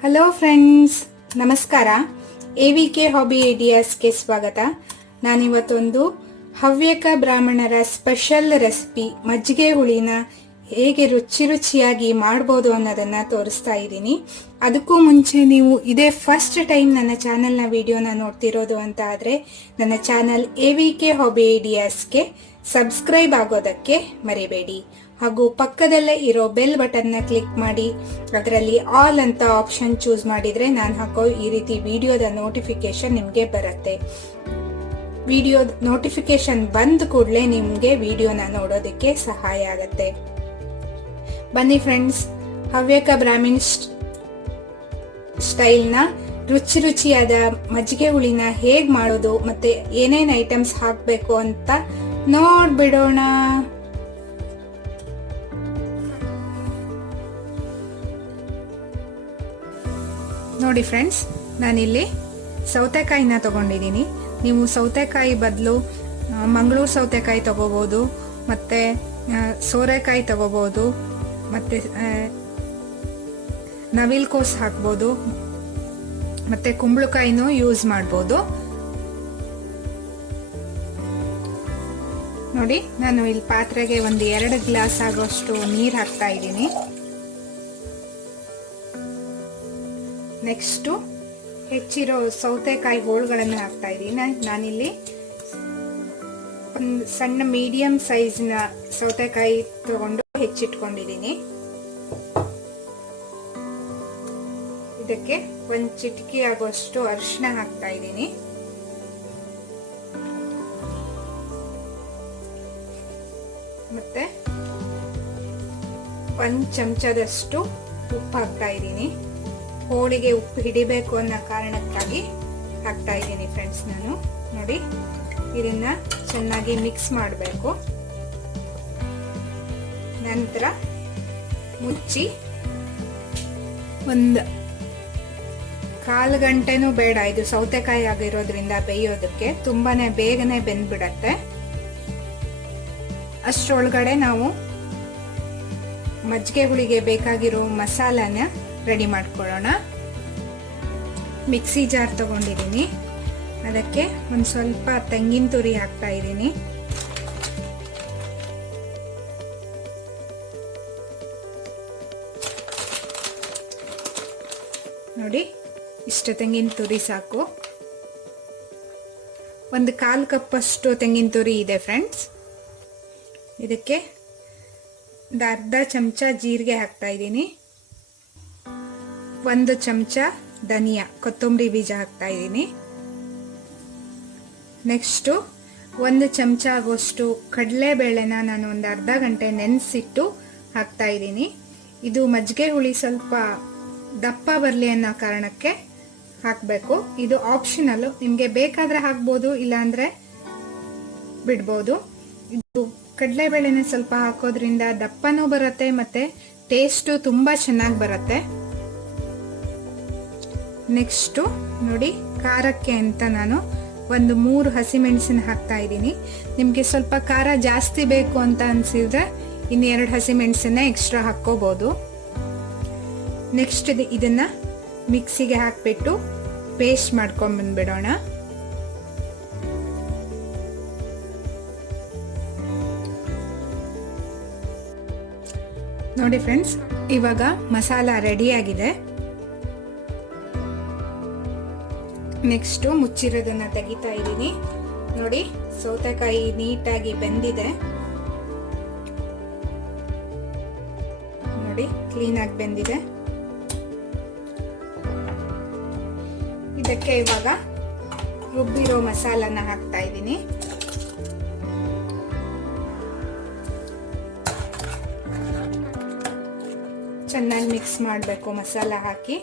Hello friends ನಮಸ್ಕಾರ. A V K hobby ಐಡಿಯಾಸ್ಗೆ ಸ್ವಾಗತ. ನಾನಿವತ್ತೊಂದು ಹವ್ಯಕ ಬ್ರಾಹ್ಮಣರ ಸ್ಪೆಷಲ್ ರೆಸಿಪಿ ಮಜ್ಜಿಗೆ ಹುಳಿನ ಹೇಗೆ ರುಚಿ ರುಚಿಯಾಗಿ ಮಾಡ್ಬೋದು ಅನ್ನೋದನ್ನ ತೋರಿಸ್ತಾ ಇದ್ದೀನಿ. ಅದಕ್ಕೂ ಮುಂಚೆ ನೀವು ಇದೇ ಫಸ್ಟ್ ಟೈಮ್ ನನ್ನ ಚಾನೆಲ್ನ ವಿಡಿಯೋನ ನೋಡ್ತಿರೋದು ಅಂತ ಆದರೆ ನನ್ನ channel A V K hobby ಐಡಿಯಾಸ್ಗೆ subscribe ಆಗೋದಕ್ಕೆ ಮರಿಬೇಡಿ. ಹಾಗೂ ಪಕ್ಕದಲ್ಲೇ ಇರೋ ಬೆಲ್ ಬಟನ್ನ ಕ್ಲಿಕ್ ಮಾಡಿ, ಅದರಲ್ಲಿ ಆಲ್ ಅಂತ ಆಪ್ಷನ್ ಚೂಸ್ ಮಾಡಿದರೆ ನಾನು ಹಾಕೋ ಈ ರೀತಿ ವಿಡಿಯೋದ ನೋಟಿಫಿಕೇಶನ್ ನಿಮಗೆ ಬರುತ್ತೆ. ವಿಡಿಯೋ ನೋಟಿಫಿಕೇಶನ್ ಬಂದ ಕೂಡಲೇ ನಿಮಗೆ ವಿಡಿಯೋನ ನೋಡೋದಕ್ಕೆ ಸಹಾಯ ಆಗುತ್ತೆ. ಬನ್ನಿ ಫ್ರೆಂಡ್ಸ್, ಹವ್ಯಕ ಬ್ರಾಹ್ಮಿನ್ ಸ್ಟೈಲ್ನ ರುಚಿ ರುಚಿಯಾದ ಮಜ್ಜಿಗೆ ಹುಳಿನ ಹೇಗೆ ಮಾಡೋದು ಮತ್ತೆ ಏನೇನು ಐಟಮ್ಸ್ ಹಾಕಬೇಕು ಅಂತ ನೋಡ್ಬಿಡೋಣ. ನೋಡಿ ಫ್ರೆಂಡ್ಸ್ ನಾನಿಲ್ಲಿ ಸೌತೆಕಾಯಿನ ತಗೊಂಡಿದ್ದೀನಿ. ನೀವು ಸೌತೆಕಾಯಿ ಬದಲು ಮಂಗಳೂರು ಸೌತೆಕಾಯಿ ತಗೋಬೋದು, ಮತ್ತು ಸೋರೆಕಾಯಿ ತಗೋಬೋದು, ಮತ್ತು ನವಿಲ್ ಕೋಸ್ ಹಾಕ್ಬೋದು, ಮತ್ತು ಕುಂಬಳಕಾಯಿನೂ ಯೂಸ್ ಮಾಡ್ಬೋದು. ನೋಡಿ, ನಾನು ಇಲ್ಲಿ ಪಾತ್ರೆಗೆ ಒಂದು ಎರಡು ಗ್ಲಾಸ್ ಆಗೋಷ್ಟು ನೀರು ಹಾಕ್ತಾ ಇದ್ದೀನಿ. ನೆಕ್ಸ್ಟು ಹೆಚ್ಚಿರೋ ಸೌತೆಕಾಯಿ ಹೋಳುಗಳನ್ನು ಹಾಕ್ತಾ ಇದ್ದೀನಿ. ನಾನಿಲ್ಲಿ ಒಂದು ಸಣ್ಣ ಮೀಡಿಯಂ ಸೈಜ್ನ ಸೌತೆಕಾಯಿ ತಗೊಂಡು ಹೆಚ್ಚಿಟ್ಕೊಂಡಿದ್ದೀನಿ. ಇದಕ್ಕೆ ಒಂದು ಚಿಟಕಿ ಆಗುವಷ್ಟು ಅರಿಶಿನ ಹಾಕ್ತಾ ಇದ್ದೀನಿ. ಮತ್ತೆ ಒಂದು ಚಮಚದಷ್ಟು ಉಪ್ಪು ಹಾಕ್ತಾ ಇದ್ದೀನಿ. ಹೋಳಿಗೆ ಉಪ್ಪು ಹಿಡಿಬೇಕು ಅನ್ನೋ ಕಾರಣಕ್ಕಾಗಿ ಹಾಕ್ತಾ ಇದ್ದೀನಿ ಫ್ರೆಂಡ್ಸ್ ನಾನು. ನೋಡಿ, ಇದನ್ನ ಚೆನ್ನಾಗಿ ಮಿಕ್ಸ್ ಮಾಡಬೇಕು. ನಂತರ ಮುಚ್ಚಿ ಒಂದು ಕಾಲು ಗಂಟೆನೂ ಬೇಡ, ಇದು ಸೌತೆಕಾಯಿ ಆಗಿರೋದ್ರಿಂದ ಬೇಯೋದಕ್ಕೆ. ತುಂಬಾನೇ ಬೇಗನೆ ಬೆಂದ್ಬಿಡತ್ತೆ. ಅಷ್ಟರೊಳಗಡೆ ನಾವು ಮಜ್ಜಿಗೆ ಹುಳಿಗೆ ಬೇಕಾಗಿರೋ ಮಸಾಲಾನ ರೆಡಿ ಮಾಡ್ಕೊಳ್ಳೋಣ. ಮಿಕ್ಸಿ ಜಾರ್ ತಗೊಂಡಿದ್ದೀನಿ. ಅದಕ್ಕೆ ಒಂದು ಸ್ವಲ್ಪ ತೆಂಗಿನ ತುರಿ ಹಾಕ್ತಾ ಇದ್ದೀನಿ. ನೋಡಿ, ಇಷ್ಟು ತೆಂಗಿನ ತುರಿ ಸಾಕು. ಒಂದು ಕಾಲು ಕಪ್ಪಷ್ಟು ತೆಂಗಿನ ತುರಿ ಇದೆ ಫ್ರೆಂಡ್ಸ್. ಇದಕ್ಕೆ ಒಂದು ಅರ್ಧ ಚಮಚ ಜೀರಿಗೆ ಹಾಕ್ತಾ ಇದ್ದೀನಿ. ಒಂದು ಚಮಚ ಧನಿಯಾ, ಕೊತ್ತಂಬರಿ ಬೀಜ ಹಾಕ್ತಾ ಇದ್ದೀನಿ. ನೆಕ್ಸ್ಟು ಒಂದು ಚಮಚ ಆಗುವಷ್ಟು ಕಡಲೆಬೇಳೆನ ನಾನು ಒಂದು ಅರ್ಧ ಗಂಟೆ ನೆನೆಸಿಟ್ಟು ಹಾಕ್ತಾ ಇದ್ದೀನಿ. ಇದು ಮಜ್ಜಿಗೆ ಹುಳಿ ಸ್ವಲ್ಪ ದಪ್ಪ ಬರಲಿ ಅನ್ನೋ ಕಾರಣಕ್ಕೆ ಹಾಕಬೇಕು. ಇದು ಆಪ್ಷನಲ್ಲು ನಿಮಗೆ ಬೇಕಾದರೆ ಹಾಕ್ಬೋದು, ಇಲ್ಲಾಂದರೆ ಬಿಡ್ಬೋದು. ಇದು ಕಡಲೆಬೇಳೆನ ಸ್ವಲ್ಪ ಹಾಕೋದ್ರಿಂದ ದಪ್ಪನೂ ಬರುತ್ತೆ ಮತ್ತು ಟೇಸ್ಟು ತುಂಬ ಚೆನ್ನಾಗಿ ಬರುತ್ತೆ. ನೆಕ್ಸ್ಟು ನೋಡಿ ಖಾರಕ್ಕೆ ಅಂತ ನಾನು ಒಂದು ಮೂರು ಹಸಿಮೆಣಸಿನ ಹಾಕ್ತಾ ಇದ್ದೀನಿ. ನಿಮಗೆ ಸ್ವಲ್ಪ ಖಾರ ಜಾಸ್ತಿ ಬೇಕು ಅಂತ ಅನಿಸಿದ್ರೆ ಇನ್ನೆರಡು ಹಸಿಮೆಣಸನ್ನ ಎಕ್ಸ್ಟ್ರಾ ಹಾಕ್ಕೋಬೋದು. ನೆಕ್ಸ್ಟ್ ಇದನ್ನು ಮಿಕ್ಸಿಗೆ ಹಾಕಿಬಿಟ್ಟು ಪೇಸ್ಟ್ ಮಾಡ್ಕೊಂಡ್ಬಂದ್ಬಿಡೋಣ ನೋಡಿ ಫ್ರೆಂಡ್ಸ್ ಇವಾಗ ಮಸಾಲ ರೆಡಿಯಾಗಿದೆ ನೆಕ್ಸ್ಟು ಮುಚ್ಚಿರೋದನ್ನ ತೆಗಿತಾ ಇದ್ದೀನಿ. ನೋಡಿ, ಸೌತೆಕಾಯಿ ನೀಟಾಗಿ ಬೆಂದಿದೆ. ನೋಡಿ, ಕ್ಲೀನಾಗಿ ಬೆಂದಿದೆ. ಇದಕ್ಕೆ ಇವಾಗ ರುಬ್ಬಿರೋ ಮಸಾಲನ ಹಾಕ್ತಾ ಇದ್ದೀನಿ. ಚೆನ್ನಾಗಿ ಮಿಕ್ಸ್ ಮಾಡಬೇಕು ಮಸಾಲ ಹಾಕಿ.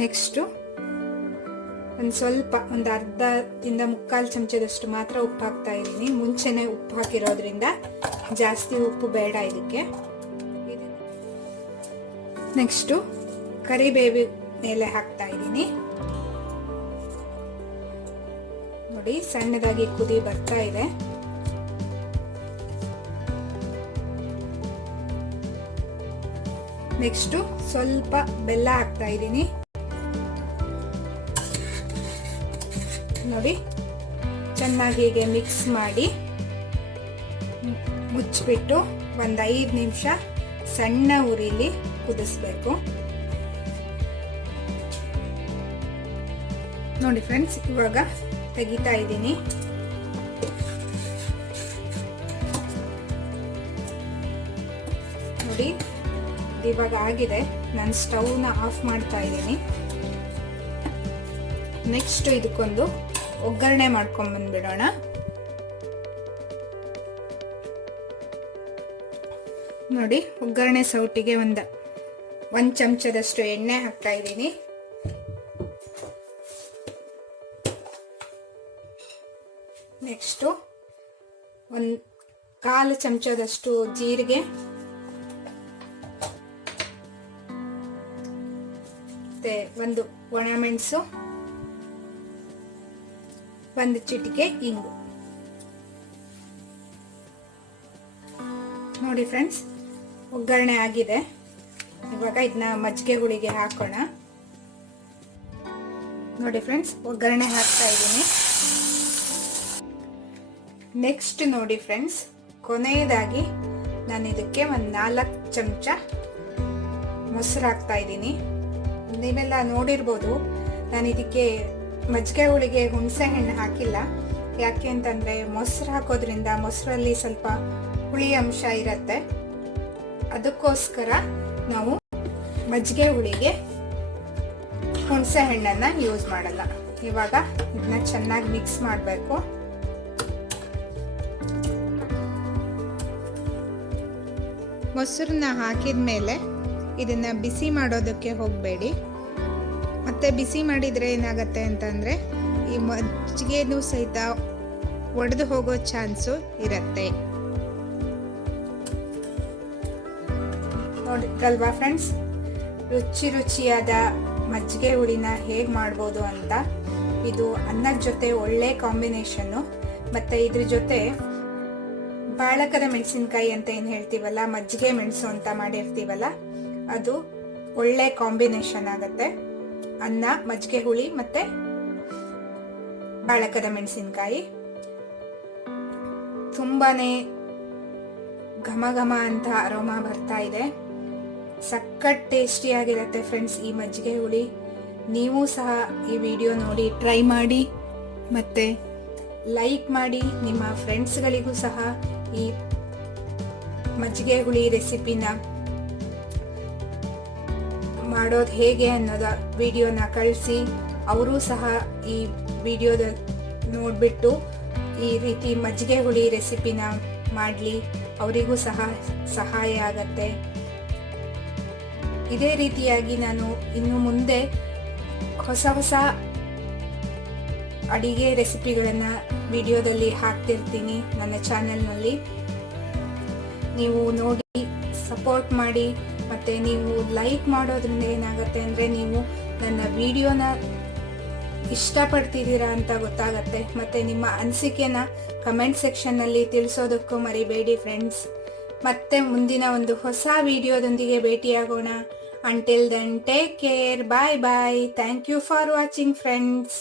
ನೆಕ್ಸ್ಟು ಒಂದು ಸ್ವಲ್ಪ ಒಂದು ಅರ್ಧದಿಂದ ಮುಕ್ಕಾಲು ಚಮಚದಷ್ಟು ಮಾತ್ರ ಉಪ್ಪು ಹಾಕ್ತಾ ಇದ್ದೀನಿ. ಮುಂಚೆನೆ ಉಪ್ಪು ಹಾಕಿರೋದ್ರಿಂದ ಜಾಸ್ತಿ ಉಪ್ಪು ಬೇಡ ಇದಕ್ಕೆ. ನೆಕ್ಸ್ಟು ಕರಿಬೇವಿ ಮೇಲೆ ಹಾಕ್ತಾ ಇದ್ದೀನಿ. ನೋಡಿ, ಸಣ್ಣದಾಗಿ ಕುದಿ ಬರ್ತಾ ಇದೆ. ನೆಕ್ಸ್ಟು ಸ್ವಲ್ಪ ಬೆಲ್ಲ ಹಾಕ್ತಾ ಇದ್ದೀನಿ. ನೋಡಿ. ಚೆನ್ನಾಗಿ ಹೀಗೆ ಮಿಕ್ಸ್ ಮಾಡಿ ಮುಚ್ಚಿಬಿಟ್ಟು ಒಂದು ಐದು ನಿಮಿಷ ಸಣ್ಣ ಉರಿಲಿ ಕುದಿಸ್ಬೇಕು. ನೋಡಿ ಫ್ರೆಂಡ್ಸ್ ಇವಾಗ ತೆಗಿತಾ ಇದ್ದೀನಿ. ನೋಡಿ ಇವಾಗ ಆಗಿದೆ. ನಾನು ಸ್ಟವ್ನ ಆಫ್ ಮಾಡ್ತಾ ಇದ್ದೀನಿ. ನೆಕ್ಸ್ಟ್ ಇದಕ್ಕೊಂದು ಒಗ್ಗರಣೆ ಮಾಡ್ಕೊಂಡ್ ಬಂದ್ಬಿಡೋಣ. ನೋಡಿ, ಒಗ್ಗರಣೆ ಸೌಟಿಗೆ ಒಂದು ಒಂದು ಚಮಚದಷ್ಟು ಎಣ್ಣೆ ಹಾಕ್ತಾ ಇದ್ದೀನಿ. ನೆಕ್ಸ್ಟು ಒಂದು ಕಾಲು ಚಮಚದಷ್ಟು ಜೀರಿಗೆ. ಮತ್ತೆ ಒಂದು ಒಣಮೆಣಸು ಒಂದು ಚಿಟಿಕೆ ಇಂಗು. ನೋಡಿ ಫ್ರೆಂಡ್ಸ್, ಒಗ್ಗರಣೆ ಆಗಿದೆ. ಇವಾಗ ಇದನ್ನ ಮಜ್ಜಿಗೆ ಹುಳಿಗೆ ಹಾಕೋಣ. ನೋಡಿ ಫ್ರೆಂಡ್ಸ್, ಒಗ್ಗರಣೆ ಹಾಕ್ತಾ ಇದ್ದೀನಿ. ನೆಕ್ಸ್ಟ್ ನೋಡಿ ಫ್ರೆಂಡ್ಸ್, ಕೊನೆಯದಾಗಿ ನಾನು ಇದಕ್ಕೆ ಒಂದು ನಾಲ್ಕು ಚಮಚ ಮೊಸರು ಹಾಕ್ತಾ ಇದ್ದೀನಿ. ನೀವೆಲ್ಲ ನೋಡಿರ್ಬೋದು, ನಾನು ಇದಕ್ಕೆ ಮಜ್ಜಿಗೆ ಹುಳಿಗೆ ಹುಣಸೆ ಹಣ್ಣು ಹಾಕಿಲ್ಲ. ಯಾಕೆ ಅಂತಂದ್ರೆ ಮೊಸರು ಹಾಕೋದ್ರಿಂದ ಮೊಸರಲ್ಲಿ ಸ್ವಲ್ಪ ಹುಳಿ ಅಂಶ ಇರತ್ತೆ. ಅದಕ್ಕೋಸ್ಕರ ನಾವು ಮಜ್ಜಿಗೆ ಹುಳಿಗೆ ಹುಣಸೆ ಹಣ್ಣನ್ನ ಯೂಸ್ ಮಾಡಲ್ಲ. ಇವಾಗ ಇದನ್ನ ಚೆನ್ನಾಗಿ ಮಿಕ್ಸ್ ಮಾಡಬೇಕು. ಮೊಸರನ್ನ ಹಾಕಿದ ಮೇಲೆ ಇದನ್ನ ಬಿಸಿ ಮಾಡೋದಕ್ಕೆ ಹೋಗಬೇಡಿ. ಮತ್ತೆ ಬಿಸಿ ಮಾಡಿದ್ರೆ ಏನಾಗುತ್ತೆ ಅಂತಂದರೆ ಈ ಮಜ್ಜಿಗೆನೂ ಸಹಿತ ಒಡೆದು ಹೋಗೋ ಚಾನ್ಸು ಇರತ್ತೆ. ನೋಡಿದ್ರಲ್ವಾ ಫ್ರೆಂಡ್ಸ್? ರುಚಿ ರುಚಿಯಾದ ಮಜ್ಜಿಗೆ ಹುಳಿನ ಹೇಗೆ ಮಾಡ್ಬೋದು ಅಂತ. ಇದು ಅನ್ನದ ಜೊತೆ ಒಳ್ಳೆ ಕಾಂಬಿನೇಷನ್ನು. ಮತ್ತೆ ಇದ್ರ ಜೊತೆ ಬಾಳಕದ ಮೆಣಸಿನ್ಕಾಯಿ ಅಂತ ಏನು ಹೇಳ್ತೀವಲ್ಲ, ಮಜ್ಜಿಗೆ ಮೆಣಸು ಅಂತ ಮಾಡಿರ್ತೀವಲ್ಲ, ಅದು ಒಳ್ಳೆ ಕಾಂಬಿನೇಷನ್ ಆಗತ್ತೆ. ಅನ್ನ ಮಜ್ಜಿಗೆ ಹುಳಿ ಮತ್ತೆ ಬಾಳಕದ ಮೆಣಸಿನಕಾಯಿ. ತುಂಬಾನೇ ಘಮ ಘಮ ಅಂತ ಅರೋಮಾ ಬರ್ತಾ ಇದೆ. ಸಕ್ಕತ್ ಟೇಸ್ಟಿ ಆಗಿರುತ್ತೆ ಫ್ರೆಂಡ್ಸ್ ಈ ಮಜ್ಜಿಗೆ ಹುಳಿ ನೀವು ಸಹ ಈ ವಿಡಿಯೋ ನೋಡಿ ಟ್ರೈ ಮಾಡಿ ಮತ್ತೆ ಲೈಕ್ ಮಾಡಿ. ನಿಮ್ಮ ಫ್ರೆಂಡ್ಸ್ಗಳಿಗೂ ಸಹ ಈ ಮಜ್ಜಿಗೆ ಹುಳಿ ರೆಸಿಪಿನ ಮಾಡೋದು ಹೇಗೆ ಅನ್ನೋದ ವಿಡಿಯೋನ ಕಳಿಸಿ, ಅವರು ಸಹ ಈ ವಿಡಿಯೋದ ನೋಡಿಬಿಟ್ಟು ಈ ರೀತಿ ಮಜ್ಜಿಗೆ ಹುಳಿ ರೆಸಿಪಿನ ಮಾಡಲಿ, ಅವರಿಗೂ ಸಹ ಸಹಾಯ ಆಗತ್ತೆ. ಇದೇ ರೀತಿಯಾಗಿ ನಾನು ಇನ್ನು ಮುಂದೆ ಹೊಸ ಹೊಸ ಅಡಿಗೆ ರೆಸಿಪಿಗಳನ್ನು ವಿಡಿಯೋದಲ್ಲಿ ಹಾಕ್ತಿರ್ತೀನಿ ನನ್ನ ಚಾನೆಲ್ನಲ್ಲಿ. ನೀವು ನೋಡಿ, ಸಪೋರ್ಟ್ ಮಾಡಿ ಮತ್ತೆ ನೀವು ಲೈಕ್ ಮಾಡೋದ್ರಿಂದ ಏನಾಗುತ್ತೆ ಅಂದರೆ ನೀವು ನನ್ನ ವಿಡಿಯೋನ ಇಷ್ಟಪಡ್ತಿದ್ದೀರಾ ಅಂತ ಗೊತ್ತಾಗತ್ತೆ. ಮತ್ತೆ ನಿಮ್ಮ ಅನಿಸಿಕೆನ ಕಮೆಂಟ್ ಸೆಕ್ಷನ್ನಲ್ಲಿ ತಿಳಿಸೋದಕ್ಕೂ ಮರಿಬೇಡಿ ಫ್ರೆಂಡ್ಸ್ ಮತ್ತೆ ಮುಂದಿನ ಒಂದು ಹೊಸ ವಿಡಿಯೋದೊಂದಿಗೆ ಭೇಟಿಯಾಗೋಣ. Until then take care bye bye thank you for watching friends